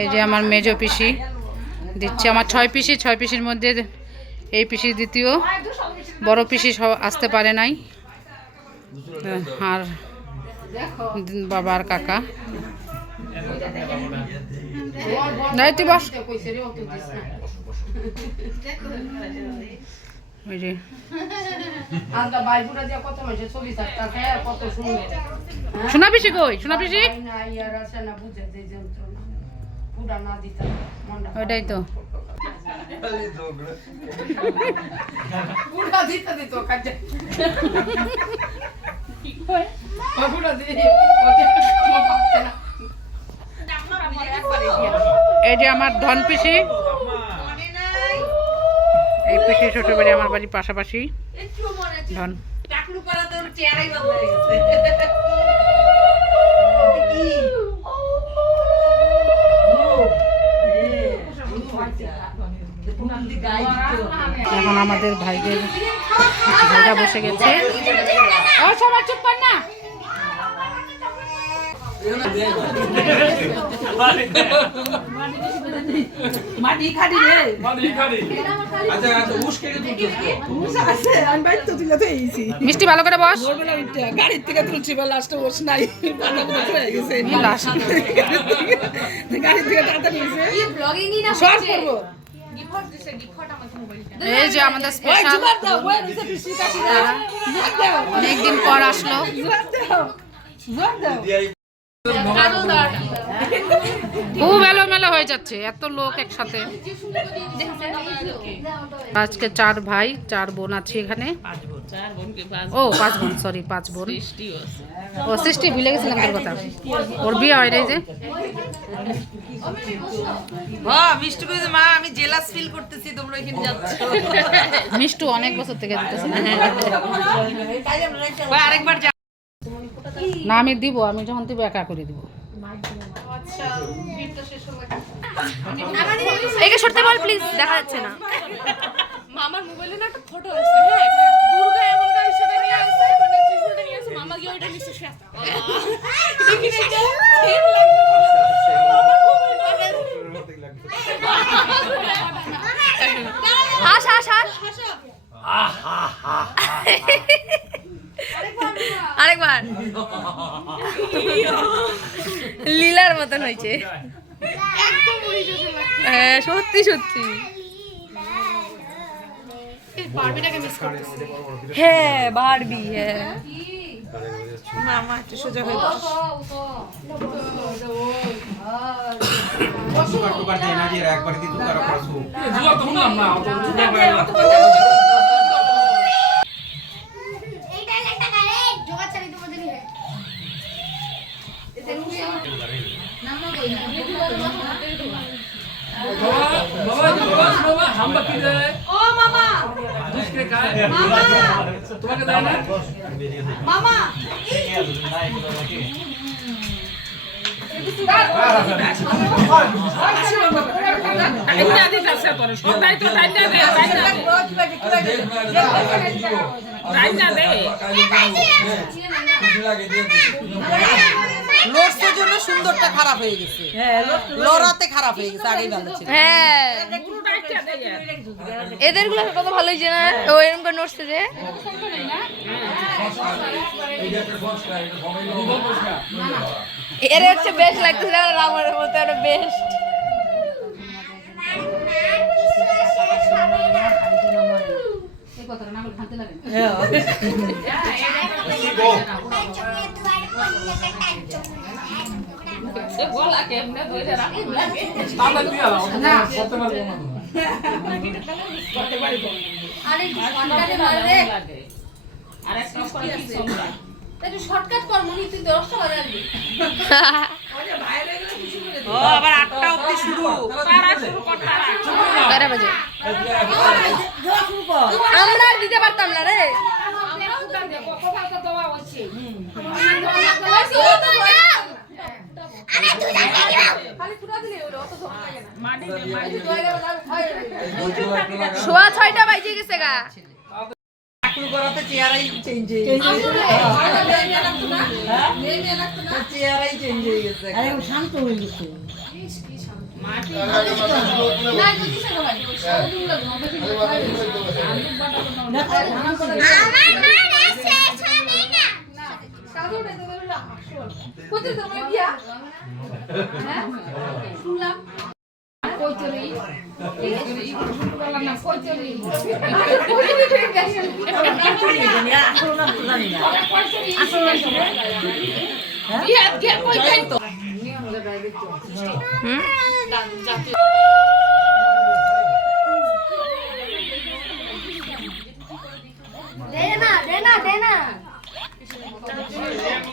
এই যে আমার মেজ পিসি দিচ্ছে আমার 6 পিসি, 6 পিসির মধ্যে এই পিসি দ্বিতীয়, বড় পিসি আসতে পারে নাই, আর বাবা আর কাকা। তুই বস। ওই যে সোনা পিসি কই? সোনা পিসি ওইটাই তো। এই যে আমার ধন পিসি, এই পিসি শ্বশুর বাড়ি আমার বাড়ির পাশাপাশি। ধন এখন আমাদের ভাইরা বসে গেছে। সবাই চুপ কর না। মিষ্টি ভালো করে বস। গাড়ির থেকে তুলছি বা লাস্টে বস নাই, গাড়ির থেকে তাড়াতাড়ি সব করবো। এই যে আমাদের স্পেশাল অনেকদিন পর আসলো। খুব এলোমেলো হয়ে যাচ্ছে, এত লোক একসাথে। আজকে 4 ভাই 4 বোন আছে এখানে। ও 5 বোন, সরি 5 বোন। ও সৃষ্টি ভুলে গেছিলাম তোর কথা, ওর বিয়ে হয় নাই যে। মিষ্টু কইছে মা আমি জেলাস ফিল করতেছি তোমরা এখানে যাচ্ছ। মিষ্টু অনেক বছর থেকে দিতেছে না। আরেকবার না আমি দিব, আমি যখন দিব একা করে দিব। একে সরতে বল প্লিজ, দেখা যাচ্ছে না। মামার মোবাইলে না একটা ফটো আছে, হ্যাঁ দুর্গা এবং গাইর সাথে নিয়ে আসছে, মানে ত্রিশূলটা নিয়ে আসছে, মামা গিয়ে ওইটা নিচে শুয়ে আছে। দেখি না সেম হাস হাস হাস। আরেকবার লীলার মতন হয়েছে সত্যি সত্যি। বারবিটাকে মিস করতেছি। হ্যাঁ বারবি, হ্যাঁ মামা একটু সোজা হয়ে বস। লোডসের জন্য সুন্দরটা খারাপ হয়ে গেছে, লড়াতে খারাপ হয়ে গেছে, আগেই ভালো ছিল। হ্যাঁ এদের গুলো কত ভালো হয়েছে না, ও এরকম করে নড়ছে যে। এর হচ্ছে বেস্ট লাগতেছে আমার মতো, একটা বেস্ট। শর্টকাট কর মনি, তুই 10টা বাজাবি। ও আবার 8টা অবধি শুরু, তারা শুরু কর, তারা বাজে। আমরা আর দিতে পারতাম না রে। সোয়া 6টা বাজে গেছে গা। চাকরি করাতে চেহারাই চেঞ্জ হয়ে গেছে, চেহারাই চেঞ্জ হয়ে গেছে, শান্ত হয়ে গেছে।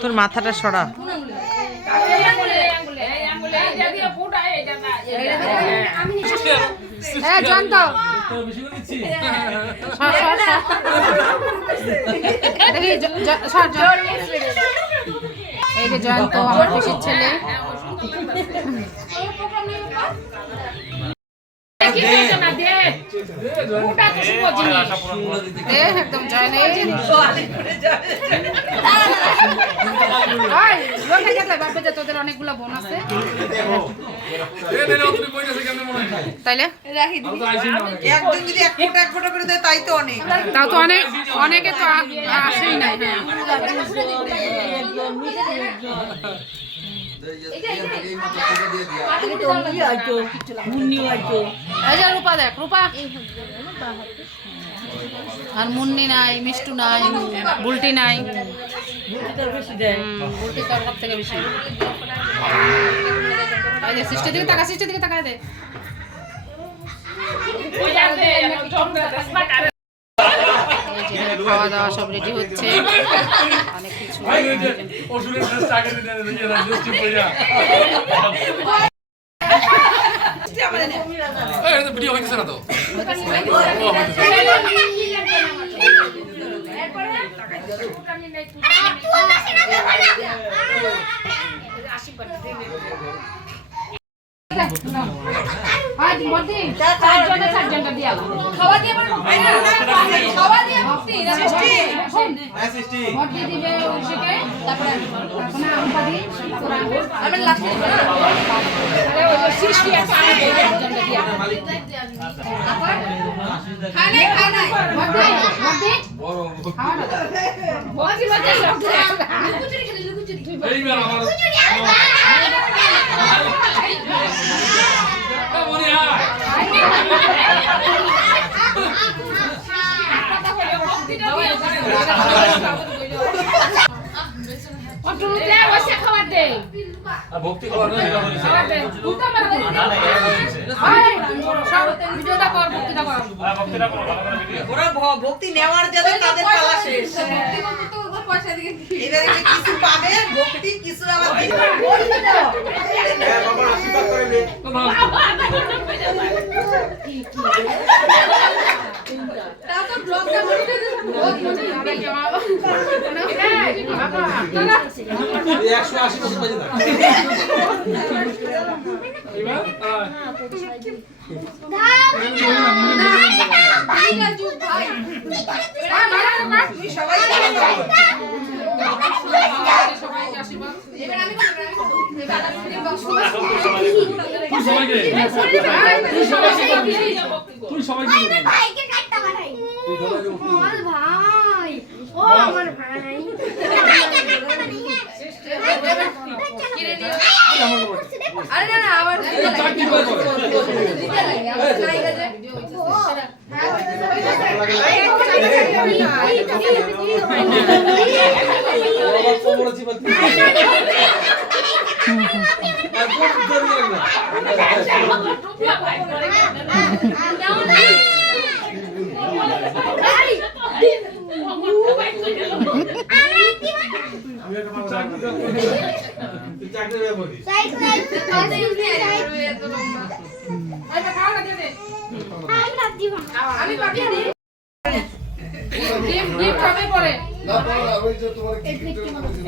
তোর মাথাটা সরা। হ্যাঁ জয়ন্ত এই যে জয়ন্ত আমার খুশির ছেলে। একদম জয় নেই তোদের অনেকগুলো বোন আছে তাইলে একজন যদি এক ফোঁটা করে দেয় তাই তো অনেক। তাও তো অনেকে তো আসেই নাই। রূপা দেখ রূপা আর মুন্নি নাই, মিষ্টু নাই, বুলটি নাই। বুলটি তো সব থেকে বেশি। সৃষ্টির দিকে তাকা, সৃষ্টির দিকে তাকায় দে। খাওয়া দাওয়া সব রেডি হচ্ছে, অনেক কিছু। ভিডিও হইতেছে না তো। ভক্তি নেওয়ার যাবে তাদের পালা শেষ। এবারে কিছু পাবে ভক্তি, কিছু আবার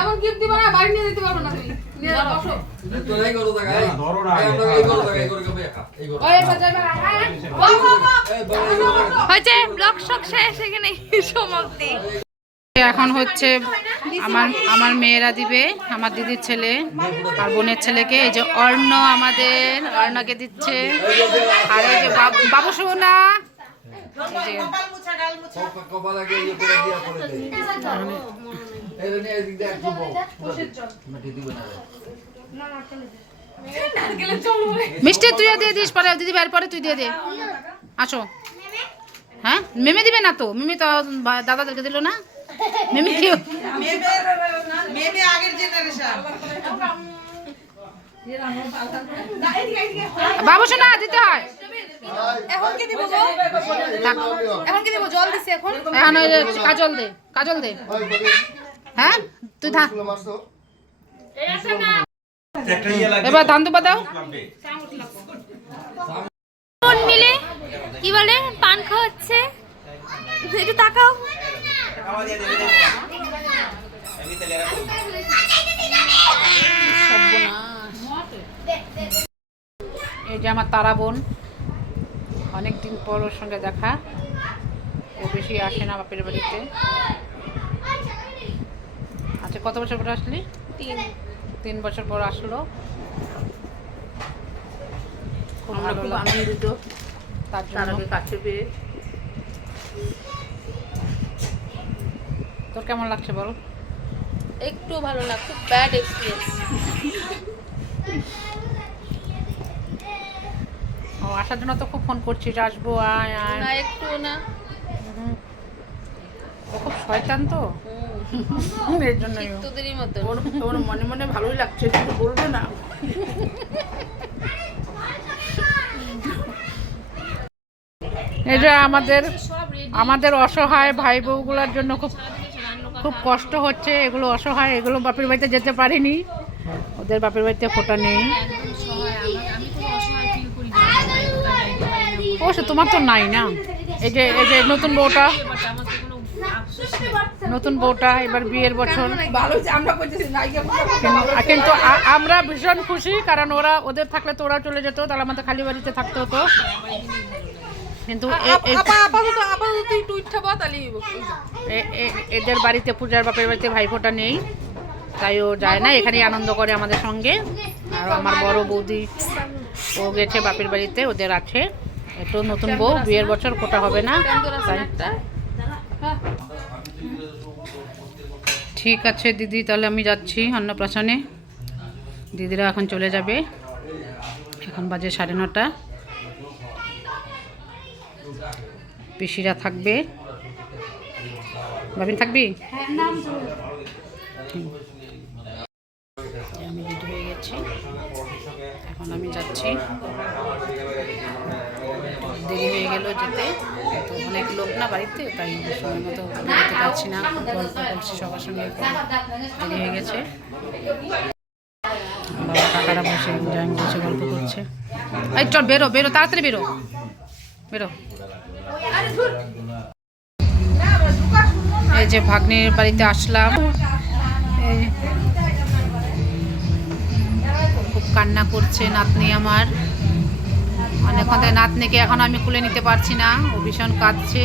এমন গিফট দিবা না, বাড়ি নিয়ে যেতে পারবো না। তুমি নিয়ে যাও, বসো। তোলাই করো জায়গা এই ধরো না, আমরা এই করো জায়গা এই করে কবে একা এই করো। ওই বাজার বাবা হয়েছে ব্লগ শক শেষ, এখানে সমাপ্তি। এখন হচ্ছে আমার আমার মেয়েরা দিবে, আমার দিদির ছেলে আর বোনের ছেলেকে। এই যে আমাদের অর্ণকে দিচ্ছে, আর এই যে বাবু সোনা, এই যে কপাল আগে ইয়ে করে দিয়া করে দে এই রে এদিক দিয়ে একটু বল মাটি দিব না মিষ্টি তুইও দিয়ে দিস, পরে দিদি বের পরে তুই দিয়ে দে। আসো। হ্যাঁ মেমে দিবে না তো, মিমি তো দাদাদেরকে দিল না। মিমি কি মেয়ে আগের জেনারেশন। বাবু শোনা দিতে হয়। এখন কি দিব গো? এখন কি দিব? জল দিছে এখন। এখন ওই যে কাজল দে, কাজল দে। হ্যাঁ তুই থাক, এবার ধান দুপা দাও। কোন মিলে কি বলে পান খাওয়াচ্ছে, একটু তাকাও। এই যে আমার তারা বোন, অনেকদিন পর ওর সঙ্গে দেখা। ও বেশি আসে না বাপের বাড়িতে। আচ্ছা কত বছর পর আসলি? 3 বছর পর আসলো। খুব ভালো আনন্দিত তার জন্য কাছে পেয়ে। তোর কেমন লাগছে বল? একটু ভালো না, খুব ব্যাড এক্সপেরিয়েন্স। ও আসার জন্য তো খুব ফোন করছিস, আসবো আয় আয়। না একটু না। ও খুব শয়তান তো, এর জন্যই ও। তোদেরই মতো। ওর মনে মনে ভালোই লাগছে, কিন্তু বলবে না। এই যে আমাদের অসহায় ভাই বউগুলোর জন্য খুব খুব কষ্ট হচ্ছে। এগুলো অসহায়, এগুলো বাপের বাড়িতে যেতে পারেনি, ওদের বাপের বাড়িতে ফোঁটা নেই। অবশ্য তোমার তো নাই না। এই যে নতুন বউটা এবার বিয়ের বছর। কিন্তু আমরা ভীষণ খুশি, কারণ ওদের থাকলে তো ওরা চলে যেত, তাহলে আমাদের খালি বাড়িতে থাকতে হতো। কিন্তু এদের বাড়িতে, পূজার বাপের বাড়িতে ভাইফোঁটা নেই, তাই ও যায় না, এখানেই আনন্দ করে আমাদের সঙ্গে। আর আমার বড় বৌদি ও গেছে বাপের বাড়িতে, ওদের আছে একটু নতুন বউ, বিয়ের বছর ফোঁটা হবে না। ঠিক আছে দিদি, তাহলে আমি যাচ্ছি অন্নপ্রাশনে। দিদিরা এখন চলে যাবে, এখন বাজে 9:30। পিসিরা থাকবে। বাবিন থাকবি? আমি রেডি হয়ে গেছি, এখন আমি যাচ্ছি। দেরি হয়ে গেল যেতে, তো অনেক লোক না বাড়িতে, তাই সময় মতো বেরোতে পারছি না। গল্প করছি সবার সঙ্গে, দেরি হয়ে গেছে। বাবা কাকারা বসে আমি বসে গল্প করছে। এই চল বেরো বেরো, তাড়াতাড়ি বেরো বেরো। এই যে ভাগ্নের বাড়িতে আসলাম, খুব কান্না করছে নাতনি আমার। অনেকক্ষণ থেকে নাতনিকে এখন আমি কুলে নিতে পারছি না, ও ভীষণ কাঁদছে।